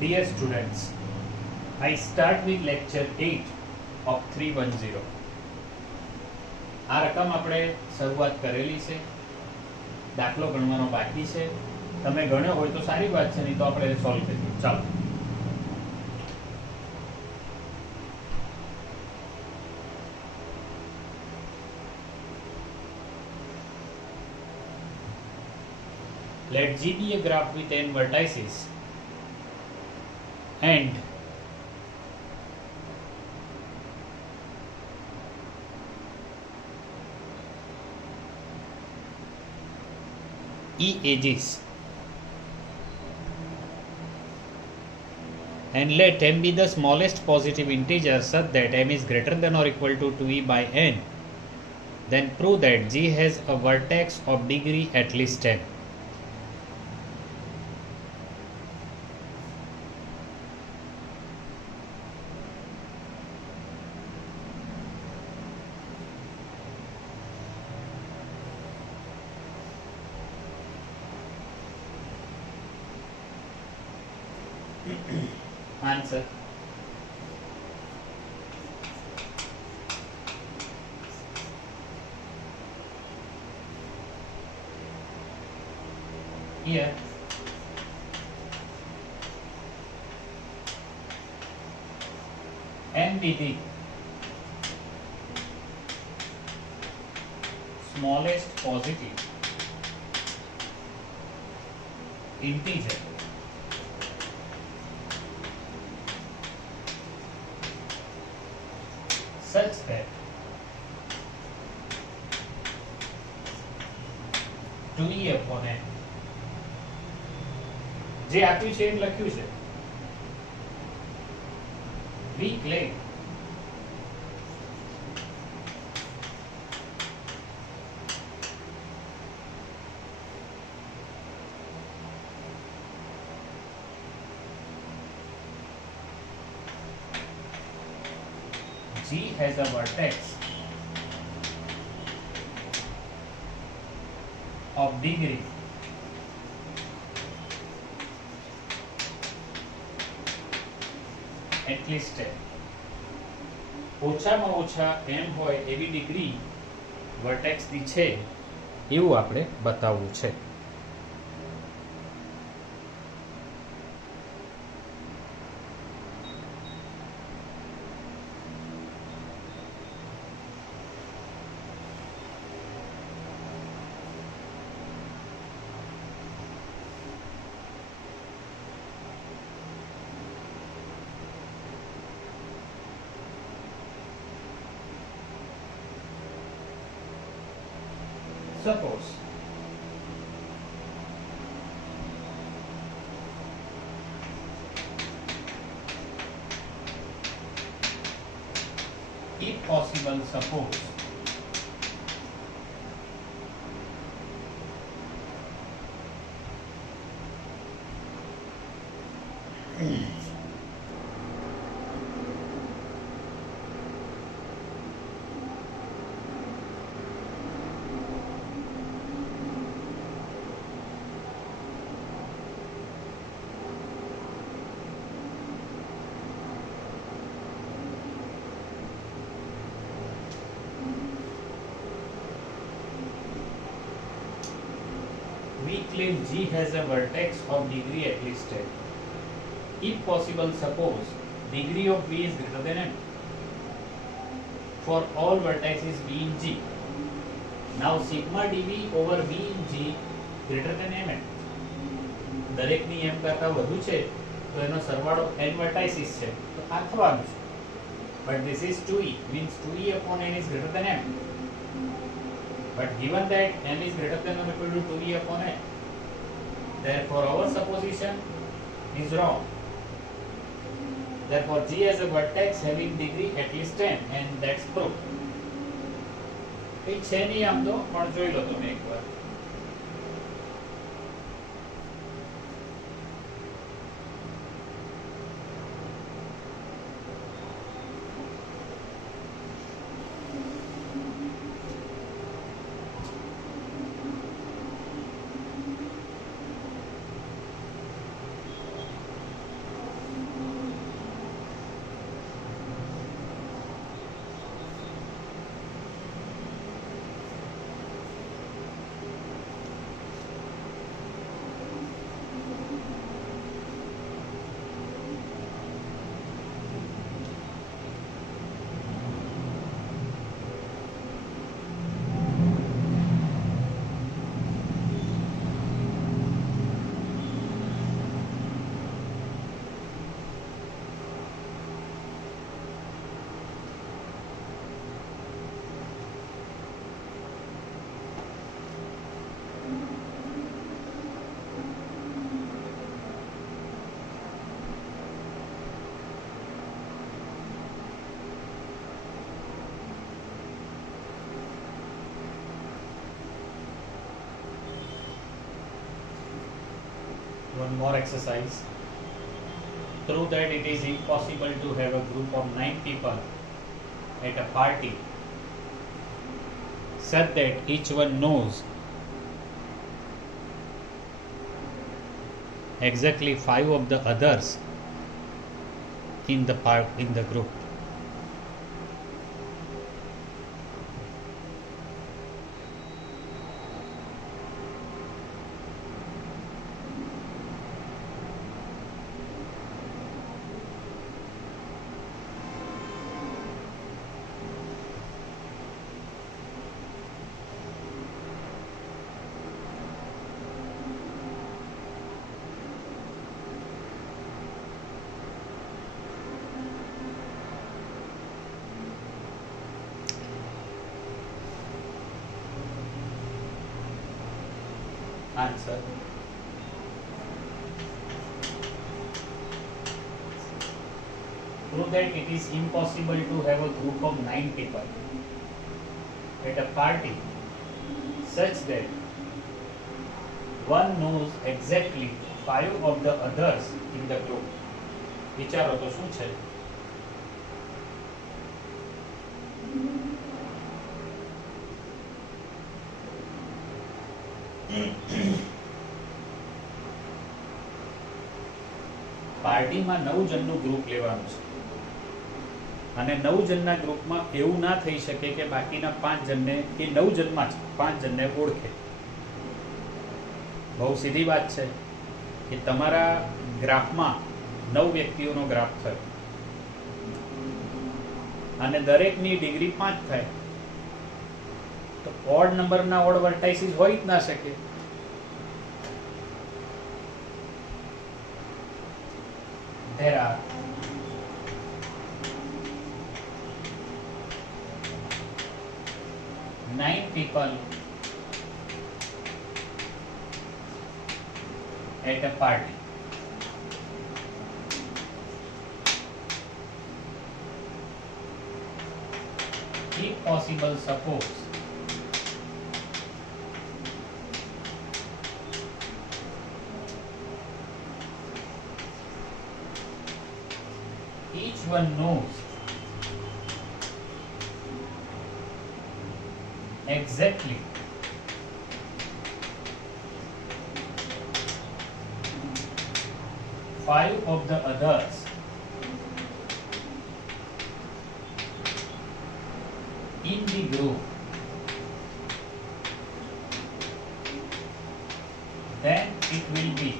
Dear students, I start with lecture 8 of 310. આ રકમ આપણે શરૂઆત કરેલી છે, દાખલો ગણવાનો બાકી છે. તમે ગણ્યો હોય તો સારી વાત છે, નહીં તો આપણે સોલ્વ કરીએ. ચાલો. Let G be a graph with n vertices and E edges, and let m be the smallest positive integer such that m is greater than or equal to 2e by n. Then prove that G has a vertex of degree at least 10. Answer. Here n be the smallest positive integer such that 2e upon n. જે આપ્યું છે એ લખ્યું છે. we claim G has a vertex of degree at least 10. ઓછામાં ઓછા m હોય એવી degree vertex ની છે એવું આપણે બતાવવું છે. Suppose if possible, suppose we claim G has a vertex of degree at least 10. If possible, suppose degree of V is greater than n for all vertices V in G. Now sigma dV over V in G greater than mn. દરેક ની m કરતા વધુ છે તો એનો સરવાળો n vertices છે તો આ થવાનું છે. But this is 2e, means 2e upon n is greater than m. But given that m is greater than or equal to 2e upon n, therefore our supposition is wrong. Therefore G has a vertex having degree at least 10, and that's proof. એ છે નહીં આમ તો, પણ જોઈ લો તમે એકવાર. one more exercise. Prove that it is impossible to have a group of 9 people at a party such that each one knows exactly 5 of the others in the group. Answer. Prove that it is impossible to have a group of 9 people at a party such that one knows exactly 5 of the others in the group. વિચારો તો શું છે? પાર્ટીમાં 9 જણનું ગ્રુપ લેવાનું છે અને 9 જણના ગ્રુપમાં એવું ના થઈ શકે કે બાકીના 5 જણને કે 9 જણમાં જ 5 જણને ઓળખે. બહુ સીધી વાત છે કે તમારા ગ્રાફમાં 9 વ્યક્તિઓનો ગ્રાફ થયો અને દરેકની ડિગ્રી 5 થાય તો ઓડ નંબરના ઓડ વર્ટાઇસીસ હોય જ ના શકે. There are 9 people at a party. If possible, suppose each one knows exactly five of the others in the group, then it will be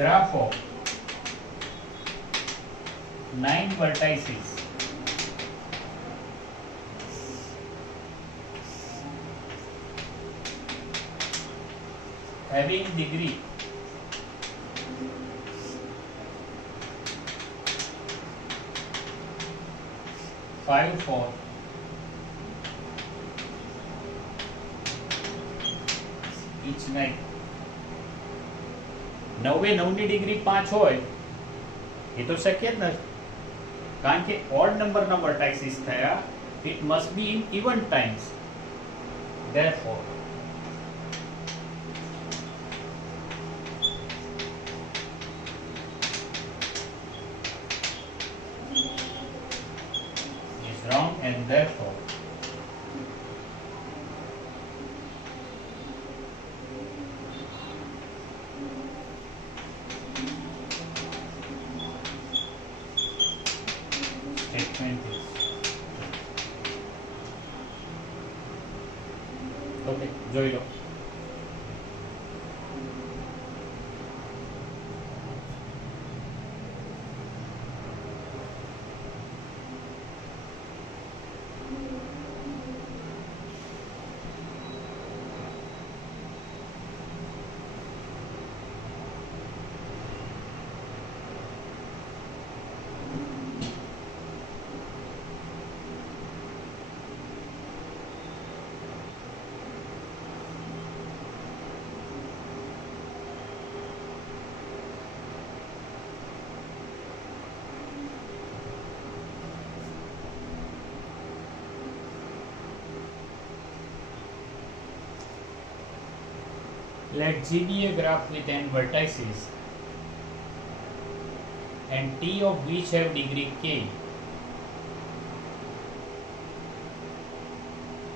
graph of 9 vertices having degree 5 for each 9. 9 ડિગ્રી 5 હોય એ તો શક્ય જ નથી કારણ કે ઓડ નંબરના વર્ટાઇસીસ થયા. It must be in even times. Therefore is wrong and therefore statement is okay. જોઈ લો. Let G be a graph with n vertices and T of which have degree k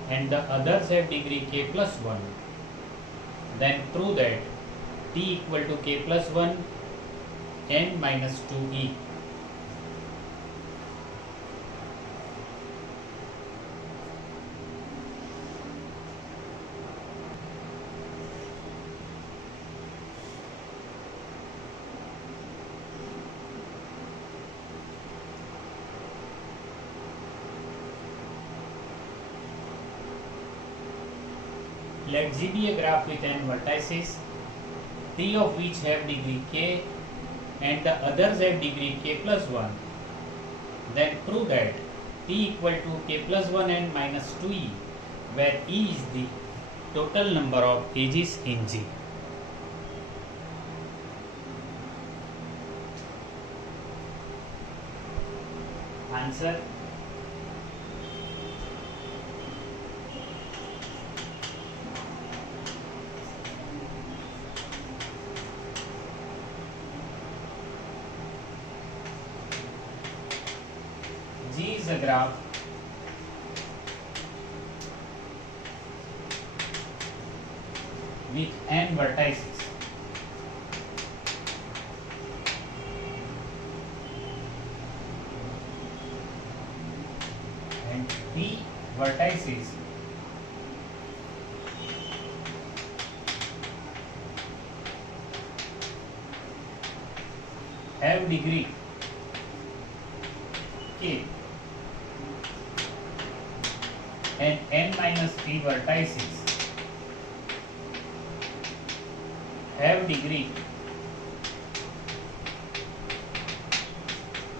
and the others have degree k plus 1, then prove that T equal to k plus 1 n minus 2e. Let G be a graph with n vertices, T of which have degree k and the others have degree k plus 1. Then prove that T equal to k plus 1 n minus 2e, where e is the total number of edges in G. Answer: G is a graph with n vertices and P vertices have degree k and n minus p vertices have degree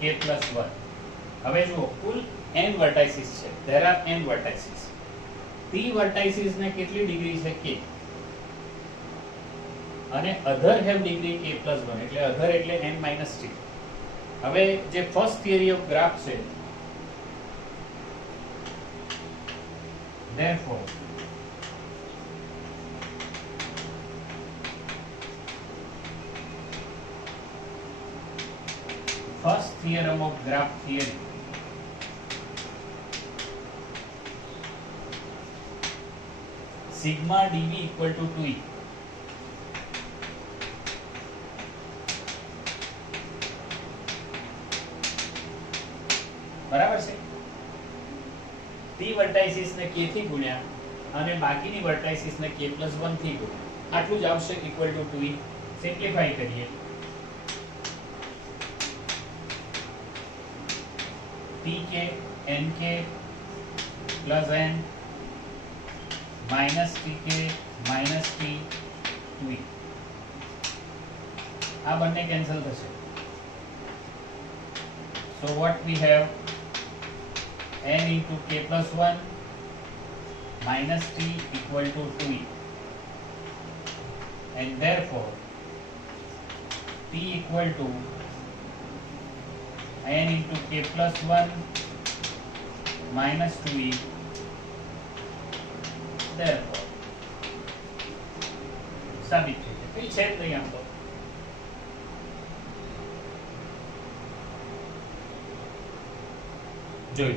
k plus 1. હવે જુઓ કુલ n vertices છે. there are n vertices. p vertices ને કેટલી ડિગ્રી છે k અને other have degree k plus 1 એટલે other એટલે n minus t. હવે જે ફર્સ્ટ થિયરી ઓફ ગ્રાફ છે, therefore first theorem of graph theory sigma dv equal to 2e. બરાબર છે. p વર્ટાઇસિસ ને k થી ગુણ્યા અને બાકીની વર્ટાઇસિસ ને k plus 1 થી ગુણ્યા, આટલું જ આવશે ઇક્વલ ટુ 2e. સિમ્પ્લિફાઈ કરીએ. pk nk plus n minus tk minus t 2e. આ બંને કેન્સલ થશે. so what we have, n into k plus 1 minus t equal to 2e, and therefore t equal to n into k plus 1 minus 2e. therefore સાબિત થઈ ગયું. કઈ છે જ નહીં આમ તો. જોઈ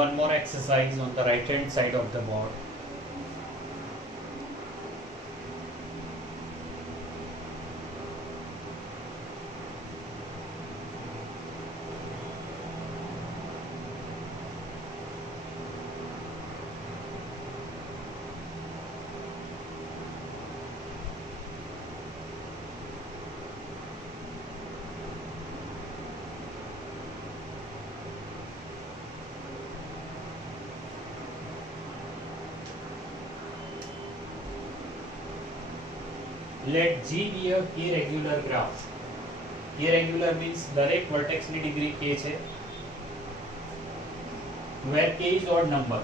one more exercise on the right hand side of the board. Let G be a k-regular graph. K-regular means દરેક vertex ની ડિગ્રી k છે, where k is odd number.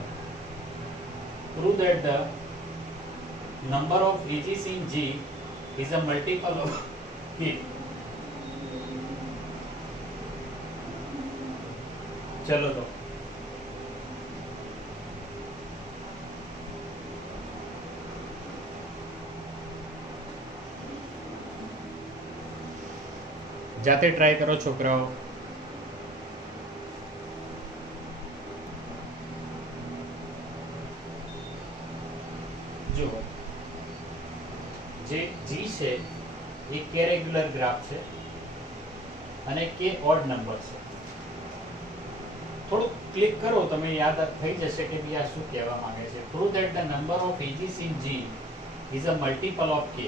Prove that the number of edges in G is a multiple of k. चलो तो जाते ट्राई करो छोकराओ। जो जे जी છે એ કે રેગ્યુલર ગ્રાફ છે અને કે ઓડ નંબર છે। થોડું ક્લિક કરો તમે યાદ થઈ જશે કે ભઈ આ શું કહેવા માંગે છે। Prove that the number of edges in G is a multiple of k.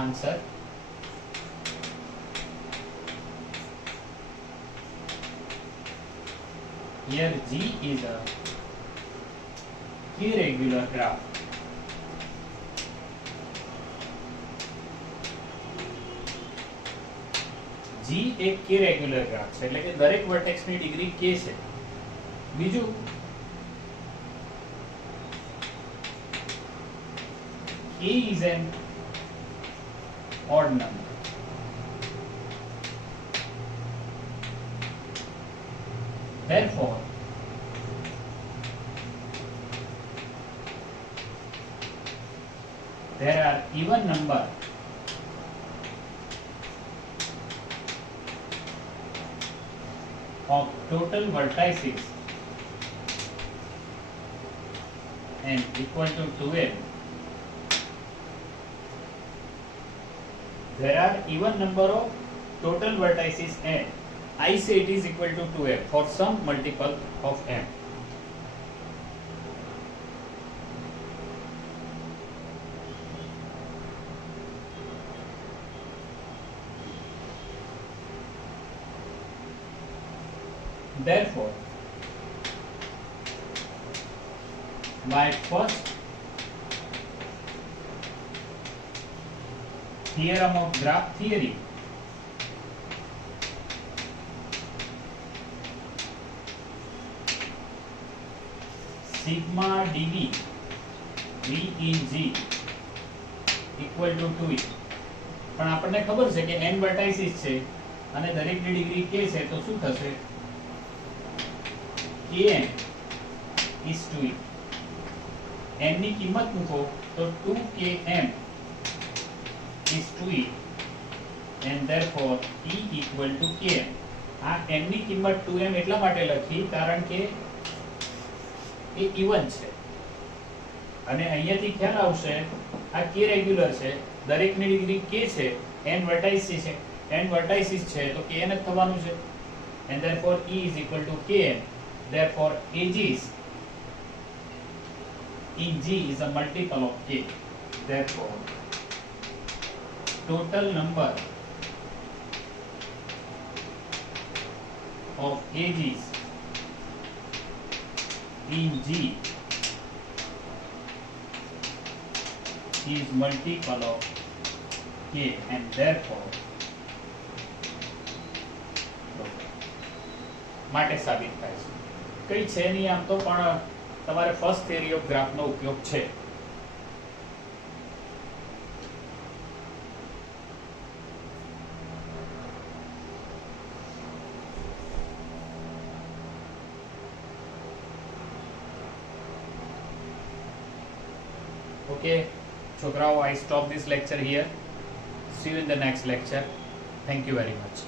Answer here G is a irregular graph. G એક k રેગ્યુલર ગ્રાફ છે એટલે કે દરેક વર્ટેક્સ ની ડિગ્રી k છે। બીજું k is an odd number. Therefore, there are even number of total vertices and equal to 2n. There are even number of total vertices n. I say it is equal to 2m for some multiple of m. Therefore, by first theorem of graph theory, sigma dv v in G equal to 2e. પણ આપણને ખબર છે કે n વર્ટાઇસિસ છે અને દરેકની degree k છે તો શું થશે kn is 2e. n ની કિંમત મૂકો તો 2km is 2e and therefore e equal to km. આ n ની કિંમત 2m એટલા માટે લખી કારણ કે એ ઇવન છે અને અહીંયાથી ખ્યાલ આવશે આ k રેગ્યુલર છે દરેકની ડિગ્રી k છે n વર્ટાઇસિસ છે તો kn જ થવાનું છે and therefore e is equal to kn. Therefore edges in G is a multiple of k. Therefore total number of edges in G is multiple of k and therefore માટે સાબિત થાય છે। કઈ છે નહીં આમ તો પણ તમારે ફર્સ્ટ થિયરી ઓફ ગ્રાફ નો ઉપયોગ છે। Okay, છોકરાઓ, I stop this lecture here. See you in the next lecture. Thank you very much.